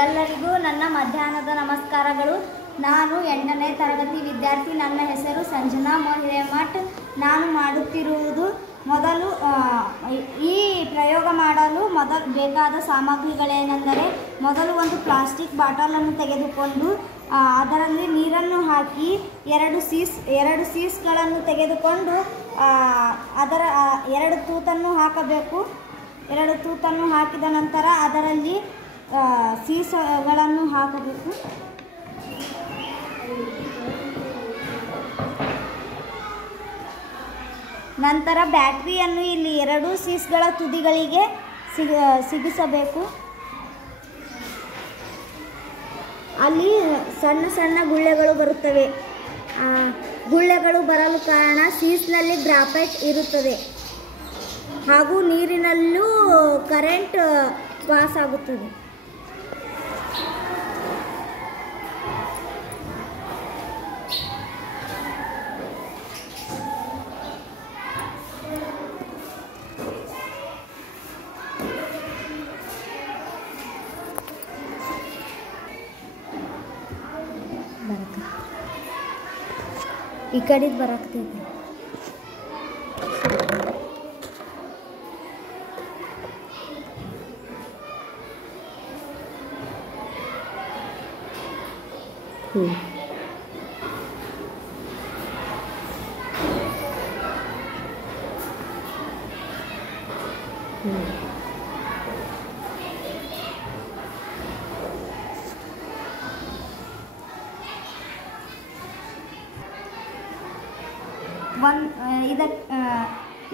ಎಲ್ಲರಿಗೂ ನನ್ನ ಮಧ್ಯಾಹ್ನದ ನಮಸ್ಕಾರಗಳು. ನಾನು 8ನೇ ತರಗತಿ ವಿದ್ಯಾರ್ಥಿ. ನನ್ನ ಹೆಸರು ಸಂಜನಾ ಹಿರೇಮಠ್. ನಾನು ಮಾಡುತ್ತಿರುವುದು ಮೊದಲು ಈ ಪ್ರಯೋಗ ಮಾಡಲು ಬೇಕಾದ ಸಾಮಗ್ರಿಗಳೇನೆಂದರೆ, ಮೊದಲು ಒಂದು ಪ್ಲಾಸ್ಟಿಕ್ ಬಾಟಲನ್ನು ತೆಗೆದುಕೊಂಡು ಅದರಲ್ಲಿ ನೀರನ್ನು ಹಾಕಿ ಎರಡು ಸೀಸ್ಗಳನ್ನು ತೆಗೆದುಕೊಂಡು ಅದರ 2 ತೂತನ್ನು ಹಾಕಬೇಕು. 2 ತೂತನ್ನು ಹಾಕಿದ ನಂತರ ಅದರಲ್ಲಿ ಸೀಸ್ಗಳನ್ನು ಹಾಕಬೇಕು. ನಂತರ ಬ್ಯಾಟ್ರಿಯನ್ನು ಇಲ್ಲಿ 2 ಸೀಸ್ಗಳ ತುದಿಗಳಿಗೆ ಸಿಗಿಸಬೇಕು. ಅಲ್ಲಿ ಸಣ್ಣ ಸಣ್ಣ ಗುಳ್ಳೆಗಳು ಬರುತ್ತವೆ. ಗುಳ್ಳೆಗಳು ಬರಲು ಕಾರಣ ಸೀಸ್ನಲ್ಲಿ ಗ್ರಾಫೈಟ್ ಇರುತ್ತದೆ ಹಾಗೂ ನೀರಿನಲ್ಲೂ ಕರೆಂಟ್ ಪಾಸ್ ಆಗುತ್ತದೆ. ಈ ಕಡೆದು ಬರಾಕ್ತೈತಿ.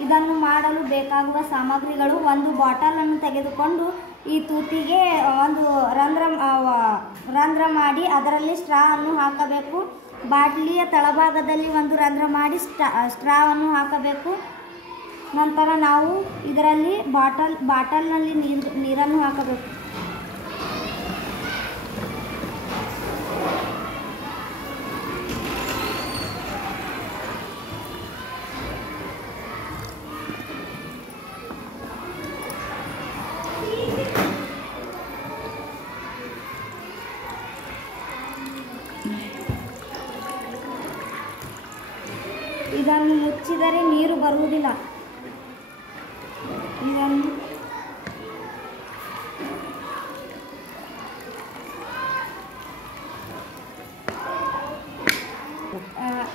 ಇದನ್ನು ಮಾಡಲು ಬೇಕಾಗುವ ಸಾಮಗ್ರಿಗಳು: ಒಂದು ಬಾಟಲನ್ನು ತೆಗೆದುಕೊಂಡು ಈ ತೂತಿಗೆ ಒಂದು ರಂಧ್ರ ಮಾಡಿ ಅದರಲ್ಲಿ ಸ್ಟ್ರಾವನ್ನು ಹಾಕಬೇಕು. ಬಾಟಲಿಯ ತಳಭಾಗದಲ್ಲಿ ಒಂದು ರಂಧ್ರ ಮಾಡಿ ಸ್ಟ್ರಾವನ್ನು ಹಾಕಬೇಕು. ನಂತರ ನಾವು ಇದರಲ್ಲಿ ಬಾಟಲ್ನಲ್ಲಿ ನೀರನ್ನು ಹಾಕಬೇಕು. ಇದನ್ನು ಮುಚ್ಚಿದರೆ ನೀರು ಬರುವುದಿಲ್ಲ.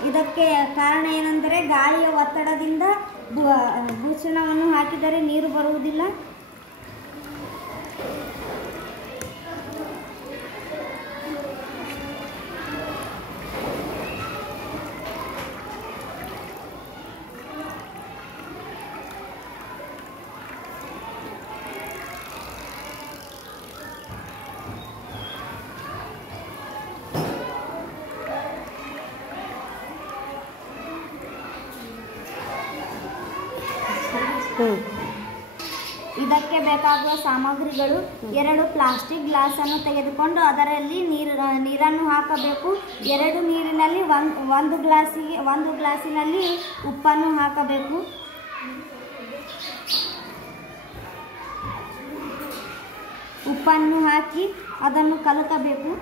ಇದಕ್ಕೆ ಕಾರಣ ಏನೆಂದರೆ, ಗಾಳಿಯ ಒತ್ತಡದಿಂದ ಭೂಷಣವನ್ನು ಹಾಕಿದರೆ ನೀರು ಬರುವುದಿಲ್ಲ. ಇದಕ್ಕೆ ಬೇಕಾಗುವ ಸಾಮಗ್ರಿಗಳು: 2 ಪ್ಲಾಸ್ಟಿಕ್ ಗ್ಲಾಸನ್ನು ತೆಗೆದುಕೊಂಡು ಅದರಲ್ಲಿ ನೀರನ್ನು ಹಾಕಬೇಕು. 2 ನೀರಿನಲ್ಲಿ ಒಂದು ಗ್ಲಾಸಿನಲ್ಲಿ ಉಪ್ಪನ್ನು ಹಾಕಬೇಕು. ಉಪ್ಪನ್ನು ಹಾಕಿ ಅದನ್ನು ಕಲಕಬೇಕು.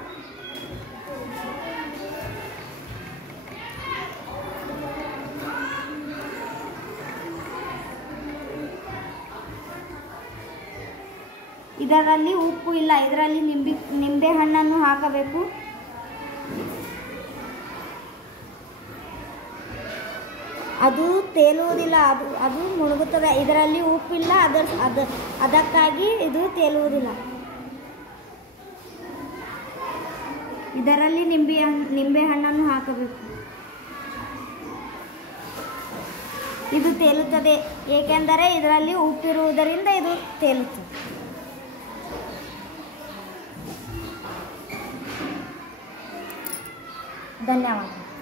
ಇದರಲ್ಲಿ ಉಪ್ಪು ಇಲ್ಲ, ಇದರಲ್ಲಿ ನಿಂಬೆ ಹಣ್ಣನ್ನು ಹಾಕಬೇಕು. ಅದು ತೇಲುವುದಿಲ್ಲ, ಅದು ಮುಳುಗುತ್ತದೆ. ಇದರಲ್ಲಿ ಉಪ್ಪಿಲ್ಲ, ಅದಕ್ಕಾಗಿ ಇದು ತೇಲುವುದಿಲ್ಲ. ಇದರಲ್ಲಿ ನಿಂಬೆ ಹಣ್ಣನ್ನು ಹಾಕಬೇಕು. ಇದು ತೇಲುತ್ತದೆ, ಏಕೆಂದರೆ ಇದರಲ್ಲಿ ಉಪ್ಪಿರುವುದರಿಂದ ಇದು ತೇಲುತ್ತದೆ. ಧನ್ಯವಾದ.